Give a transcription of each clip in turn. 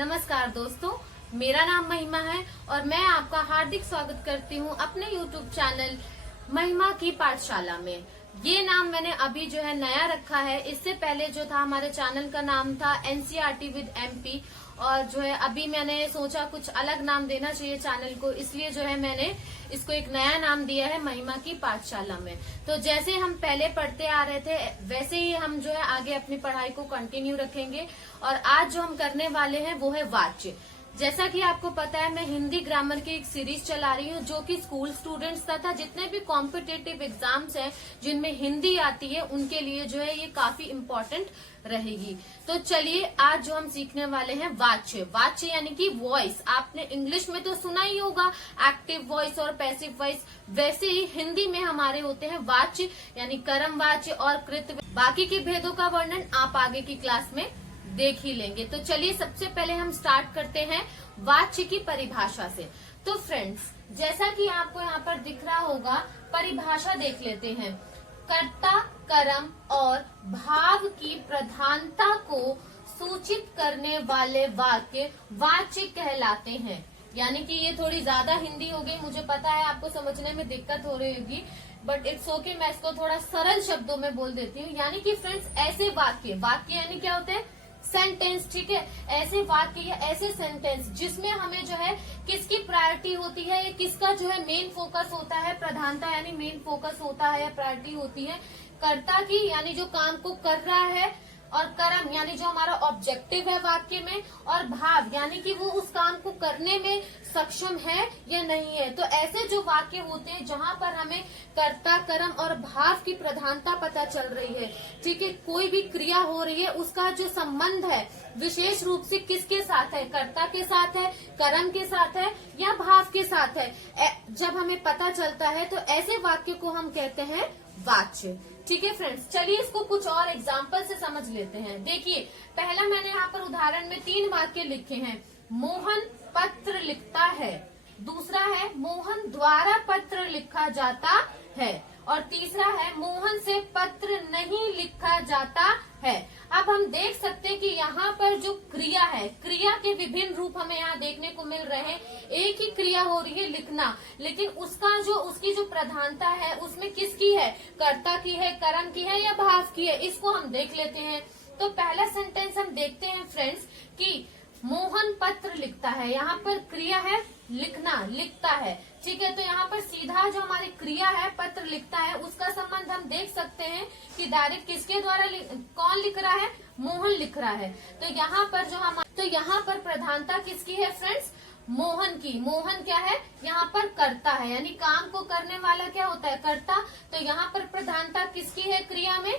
नमस्कार दोस्तों, मेरा नाम महिमा है और मैं आपका हार्दिक स्वागत करती हूँ अपने YouTube चैनल महिमा की पाठशाला में। ये नाम मैंने अभी जो है नया रखा है। इससे पहले जो था हमारे चैनल का नाम था NCERT विद MP और जो है अभी मैंने सोचा कुछ अलग नाम देना चाहिए चैनल को, इसलिए जो है मैंने इसको एक नया नाम दिया है महिमा की पाठशाला में। तो जैसे हम पहले पढ़ते आ रहे थे वैसे ही हम जो है आगे अपनी पढ़ाई को कंटिन्यू रखेंगे। और आज जो हम करने वाले हैं वो है वाच्य। जैसा कि आपको पता है मैं हिंदी ग्रामर की एक सीरीज चला रही हूँ जो कि स्कूल स्टूडेंट्स तथा जितने भी कॉम्पिटिटिव एग्जाम्स हैं जिनमें हिंदी आती है उनके लिए जो है ये काफी इम्पोर्टेंट रहेगी। तो चलिए आज जो हम सीखने वाले हैं वाच्य। वाच्य यानी कि वॉइस। आपने इंग्लिश में तो सुना ही होगा एक्टिव वॉइस और पैसिव वॉइस, वैसे ही हिंदी में हमारे होते हैं वाच्य यानी कर्म वाच्य और कृत। बाकी के भेदों का वर्णन आप आगे की क्लास में देख ही लेंगे। तो चलिए सबसे पहले हम स्टार्ट करते हैं वाच्य की परिभाषा से। तो फ्रेंड्स, जैसा कि आपको यहाँ पर दिख रहा होगा, परिभाषा देख लेते हैं। कर्ता, कर्म और भाव की प्रधानता को सूचित करने वाले वाक्य वाच्य कहलाते हैं। यानी कि ये थोड़ी ज्यादा हिंदी हो गई, मुझे पता है आपको समझने में दिक्कत हो रही होगी, बट इट्स ओके, मैं इसको थोड़ा सरल शब्दों में बोल देती हूँ। यानी कि फ्रेंड्स ऐसे वाक्य, वाक्य यानी क्या होते हैं? सेंटेंस, ठीक है। ऐसे वाक्य या ऐसे सेंटेंस जिसमें हमें जो है किसकी प्रायोरिटी होती है या किसका जो है मेन फोकस होता है, प्रधानता यानी मेन फोकस होता है या प्रायोरिटी होती है कर्ता की, यानी जो काम को कर रहा है, और कर्म यानी जो हमारा ऑब्जेक्टिव है वाक्य में, और भाव यानी कि वो उस काम को करने में सक्षम है या नहीं है। तो ऐसे जो वाक्य होते हैं जहाँ पर हमें कर्ता, कर्म और भाव की प्रधानता पता चल रही है, ठीक है, कोई भी क्रिया हो रही है उसका जो संबंध है विशेष रूप से किसके साथ है, कर्ता के साथ है, कर्म के साथ है या भाव के साथ है, जब हमें पता चलता है तो ऐसे वाक्य को हम कहते हैं वाच्य। ठीक है फ्रेंड्स, चलिए इसको कुछ और एग्जाम्पल से समझ लेते हैं। देखिए, पहला मैंने यहाँ पर उदाहरण में 3 वाक्य लिखे हैं। मोहन पत्र लिखता है, दूसरा है मोहन द्वारा पत्र लिखा जाता है, और तीसरा है मोहन से पत्र नहीं लिखा जाता है। अब हम देख सकते हैं कि यहाँ पर जो क्रिया है, क्रिया के विभिन्न रूप हमें यहाँ देखने को मिल रहे हैं। एक ही क्रिया हो रही है लिखना, लेकिन उसकी जो प्रधानता है उसमें किसकी है? कर्ता की है, कर्म की है या भाव की है? इसको हम देख लेते हैं। तो पहला सेंटेंस हम देखते हैं फ्रेंड्स कि मोहन पत्र लिखता है, यहाँ पर क्रिया है लिखना, लिखता है, ठीक है। तो यहाँ पर सीधा जो हमारी क्रिया है पत्र लिखता है उसका संबंध हम देख सकते हैं कि डायरेक्ट किसके द्वारा कौन लिख रहा है? मोहन लिख रहा है। तो यहाँ पर प्रधानता किसकी है फ्रेंड्स? मोहन की। मोहन क्या है? यहाँ पर कर्ता है, यानी काम को करने वाला क्या होता है? कर्ता। तो यहाँ पर प्रधानता किसकी है क्रिया में?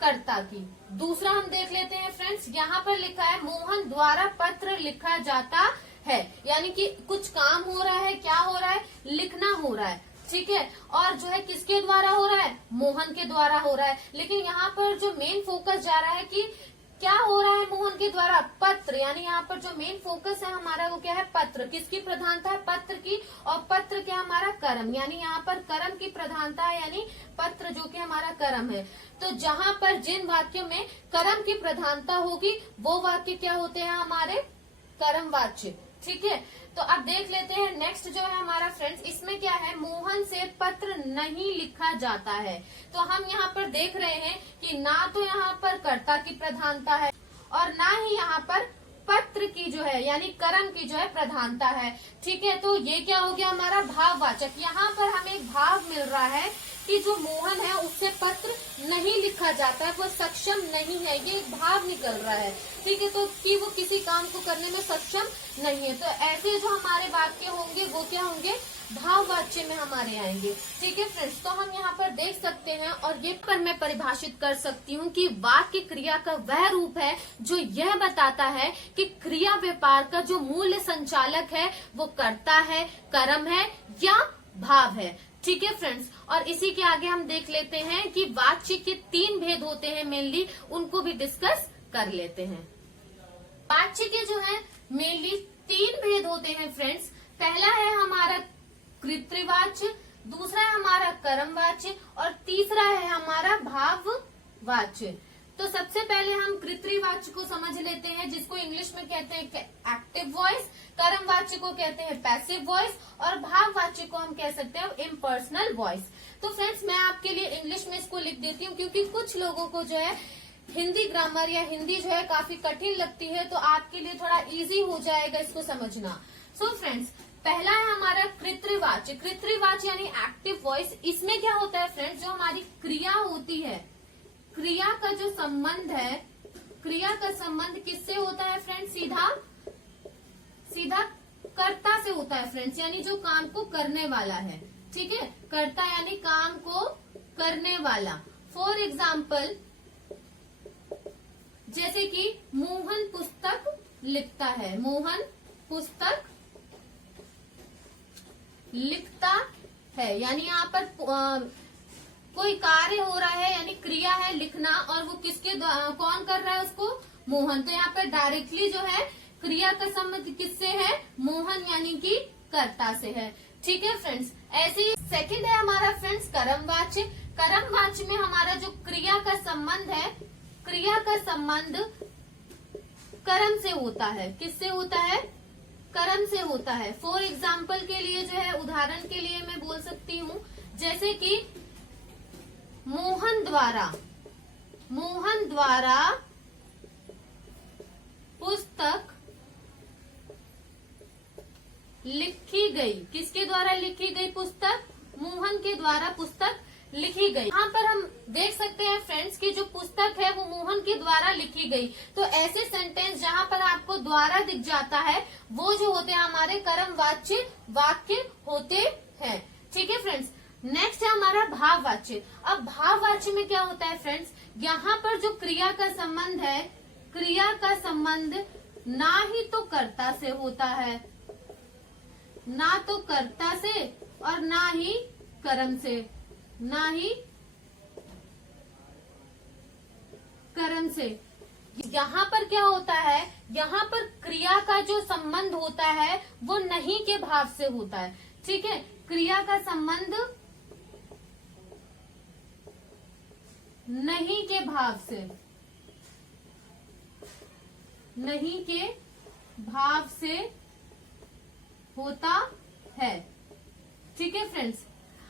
कर्ता की। दूसरा हम देख लेते हैं फ्रेंड्स, यहाँ पर लिखा है मोहन द्वारा पत्र लिखा जाता है, यानी कि कुछ काम हो रहा है, क्या हो रहा है? लिखना हो रहा है, ठीक है। और जो है किसके द्वारा हो रहा है? मोहन के द्वारा हो रहा है। लेकिन यहाँ पर जो मेन फोकस जा रहा है कि क्या हो रहा है मोहन के द्वारा? पत्र, यानी यहाँ पर जो मेन फोकस है हमारा वो क्या है? पत्र। किसकी प्रधानता है? पत्र की। और पत्र क्या? हमारा कर्म, यानी यहाँ पर कर्म की प्रधानता है, यानी पत्र जो कि हमारा कर्म है। तो जहाँ पर जिन वाक्यों में कर्म की प्रधानता होगी वो वाक्य क्या होते हैं? हमारे कर्म वाच्य, ठीक है। तो अब देख लेते हैं नेक्स्ट जो है हमारा फ्रेंड्स, इसमें क्या है? मोहन से पत्र नहीं लिखा जाता है। तो हम यहाँ पर देख रहे हैं कि ना तो यहाँ पर कर्ता की प्रधानता है और ना ही यहाँ पर पत्र की जो है यानी कर्म की जो है प्रधानता है, ठीक है। तो ये क्या हो गया? हमारा भाववाचक। यहाँ पर हमें एक भाव मिल रहा है कि जो मोहन है उससे पत्र नहीं लिखा जाता है, वो सक्षम नहीं है, ये एक भाव निकल रहा है, ठीक है। तो कि वो किसी काम को करने में सक्षम नहीं है। तो ऐसे जो हमारे वाक्य होंगे वो क्या होंगे? भाववाच्य में हमारे आएंगे, ठीक है फ्रेंड्स। तो हम यहाँ पर देख सकते हैं और ये पर मैं परिभाषित कर सकती हूँ कि वाक्य क्रिया का वह रूप है जो यह बताता है कि क्रिया व्यापार का जो मूल्य संचालक है वो कर्ता है, कर्म है या भाव है, ठीक है फ्रेंड्स। और इसी के आगे हम देख लेते हैं कि वाच्य के 3 भेद होते हैं मेनली, उनको भी डिस्कस कर लेते हैं। वाच्य के जो है मेनली 3 भेद होते हैं फ्रेंड्स। पहला है हमारा कृतवाच्य, दूसरा है हमारा कर्मवाच्य और तीसरा है हमारा भाववाच्य। तो सबसे पहले हम कृतवाच्य को समझ लेते हैं, जिसको इंग्लिश में कहते हैं एक्टिव वॉइस, कर्मवाच्य को कहते हैं पैसिव वॉइस और भाववाच्य को हम कह सकते हैं इम्पर्सनल वॉइस। तो फ्रेंड्स मैं आपके लिए इंग्लिश में इसको लिख देती हूँ, क्योंकि कुछ लोगों को जो है हिंदी ग्रामर या हिंदी जो है काफी कठिन लगती है, तो आपके लिए थोड़ा इजी हो जाएगा इसको समझना। सो फ्रेंड्स पहला है हमारा कृतवाच्य। कृतवाच्य यानी एक्टिव वॉइस। इसमें क्या होता है फ्रेंड्स, जो हमारी क्रिया होती है, क्रिया का जो संबंध है, क्रिया का संबंध किससे होता है फ्रेंड्स, सीधा कर्ता से होता है फ्रेंड्स, यानी जो काम को करने वाला है। ठीक है, कर्ता यानी काम को करने वाला। फॉर एग्जाम्पल जैसे कि मोहन पुस्तक लिखता है, मोहन पुस्तक लिखता है, यानी यहाँ पर कोई कार्य हो रहा है, यानी क्रिया है लिखना, और वो किसके कौन कर रहा है उसको, मोहन। तो यहाँ पर डायरेक्टली जो है क्रिया का संबंध किससे है, मोहन यानी कि कर्ता से है। ठीक है फ्रेंड्स, ऐसे ही सेकंड है हमारा फ्रेंड्स कर्मवाच्य। कर्मवाच्य में हमारा जो क्रिया का संबंध है, क्रिया का संबंध कर्म से होता है। किससे होता है, कर्म से होता है। फॉर एग्जाम्पल के लिए जो है, उदाहरण के लिए मैं बोल सकती हूँ, जैसे कि मोहन द्वारा पुस्तक लिखी गई। किसके द्वारा लिखी गई पुस्तक, मोहन के द्वारा पुस्तक लिखी गई। यहाँ पर हम देख सकते हैं फ्रेंड्स कि जो पुस्तक है वो मोहन के द्वारा लिखी गई। तो ऐसे सेंटेंस जहाँ पर आपको द्वारा दिख जाता है, वो जो होते हैं हमारे कर्मवाच्य वाक्य होते हैं। ठीक है फ्रेंड्स, नेक्स्ट है हमारा भाववाच्य। अब भाववाच्य में क्या होता है फ्रेंड्स, यहाँ पर जो क्रिया का संबंध है, क्रिया का संबंध ना ही तो कर्ता से होता है, ना तो कर्ता से और ना ही कर्म से, ना ही कर्म से। यहाँ पर क्या होता है, यहाँ पर क्रिया का जो संबंध होता है वो नहीं के भाव से होता है। ठीक है, क्रिया का संबंध नहीं के भाव से, नहीं के भाव से होता है। ठीक है फ्रेंड्स,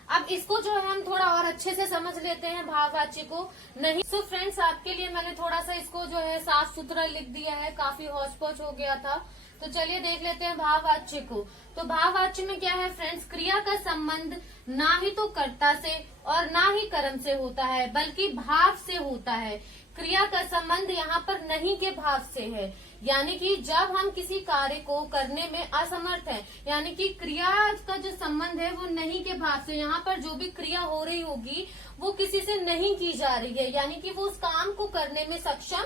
अब इसको जो है हम थोड़ा और अच्छे से समझ लेते हैं भाववाच्य को। नहीं तो फ्रेंड्स आपके लिए मैंने थोड़ा सा इसको जो है साफ सुथरा लिख दिया है, काफी हौच पौच हो गया था। तो चलिए देख लेते हैं भाववाच्य को। तो भाववाच्य में क्या है फ्रेंड्स, क्रिया का संबंध ना ही तो कर्ता से और ना ही कर्म से होता है, बल्कि भाव से होता है। क्रिया का संबंध यहाँ पर नहीं के भाव से है, यानी कि जब हम किसी कार्य को करने में असमर्थ हैं, यानी कि क्रिया का जो संबंध है वो नहीं के भाव से, यहाँ पर जो भी क्रिया हो रही होगी वो किसी से नहीं की जा रही है, यानी कि वो उस काम को करने में सक्षम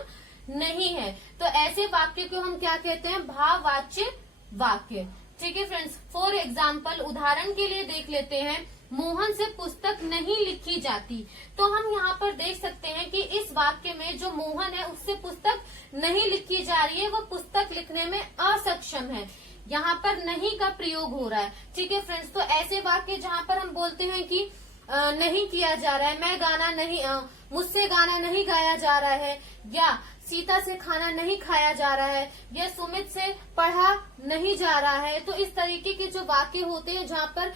नहीं है। तो ऐसे वाक्य को हम क्या कहते हैं, भाववाच्य वाक्य। ठीक है फ्रेंड्स, फॉर एग्जाम्पल उदाहरण के लिए देख लेते हैं, मोहन से पुस्तक नहीं लिखी जाती। तो हम यहाँ पर देख सकते हैं कि इस वाक्य में जो मोहन है उससे पुस्तक नहीं लिखी जा रही है, वो पुस्तक लिखने में असक्षम है। यहाँ पर नहीं का प्रयोग हो रहा है। ठीक है फ्रेंड्स, तो ऐसे वाक्य जहाँ पर हम बोलते हैं कि नहीं किया जा रहा है, मैं गाना नहीं, मुझसे गाना नहीं गाया जा रहा है, या सीता से खाना नहीं खाया जा रहा है, या सुमित से पढ़ा नहीं जा रहा है। तो इस तरीके के जो वाक्य होते हैं जहाँ पर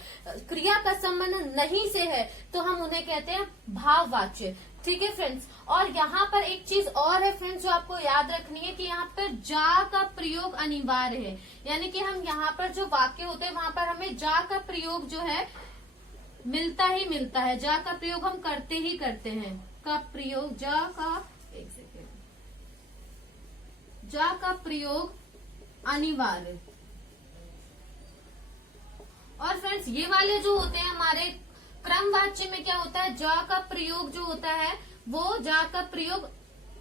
क्रिया का संबंध नहीं से है, तो हम उन्हें कहते हैं भाववाच्य। ठीक है फ्रेंड्स, और यहाँ पर एक चीज और है फ्रेंड्स जो आपको याद रखनी है कि यहाँ पर जा का प्रयोग अनिवार्य है, यानी कि हम यहाँ पर जो वाक्य होते हैं वहाँ पर हमें जा का प्रयोग जो है मिलता ही मिलता है। जा का प्रयोग हम करते ही करते हैं, का प्रयोग, जा का, एक सेकेंड, जा का प्रयोग अनिवार्य। और फ्रेंड्स ये वाले जो होते हैं हमारे क्रमवाच्य में क्या होता है, जा का प्रयोग जो होता है वो जा का प्रयोग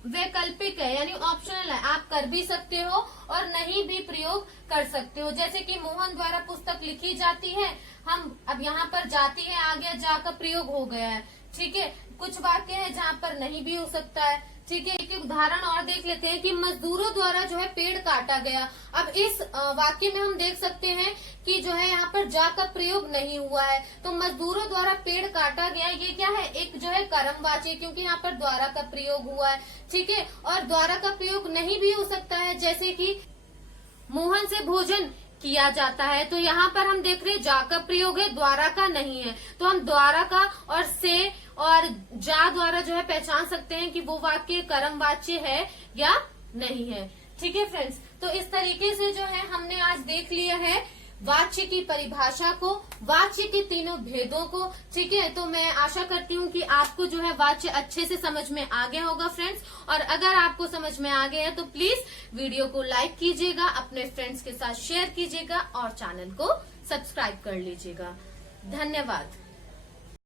वैकल्पिक है, यानी ऑप्शनल है, आप कर भी सकते हो और नहीं भी प्रयोग कर सकते हो। जैसे कि मोहन द्वारा पुस्तक लिखी जाती है, हम अब यहाँ पर जाती है आ गया, जा का प्रयोग हो गया है। ठीक है, कुछ वाक्य है जहाँ पर नहीं भी हो सकता है। ठीक है, एक उदाहरण और देख लेते हैं कि मजदूरों द्वारा जो है पेड़ काटा गया। अब इस वाक्य में हम देख सकते हैं कि जो है यहाँ पर जा का प्रयोग नहीं हुआ है। तो मजदूरों द्वारा पेड़ काटा गया, ये क्या है, एक जो है कर्मवाची, क्योंकि यहाँ पर द्वारा का प्रयोग हुआ है। ठीक है, और द्वारा का प्रयोग नहीं भी हो सकता है, जैसे कि मोहन से भोजन किया जाता है, तो यहाँ पर हम देख रहे हैं जा का प्रयोग है, द्वारा का नहीं है। तो हम द्वारा का और से और जा द्वारा जो है पहचान सकते हैं कि वो वाक्य कर्मवाच्य है या नहीं है। ठीक है फ्रेंड्स, तो इस तरीके से जो है हमने आज देख लिया है वाच्य की परिभाषा को, वाच्य के तीनों भेदों को। ठीक है, तो मैं आशा करती हूँ कि आपको जो है वाच्य अच्छे से समझ में आ गया होगा फ्रेंड्स। और अगर आपको समझ में आ गया है तो प्लीज वीडियो को लाइक कीजिएगा, अपने फ्रेंड्स के साथ शेयर कीजिएगा और चैनल को सब्सक्राइब कर लीजिएगा। धन्यवाद।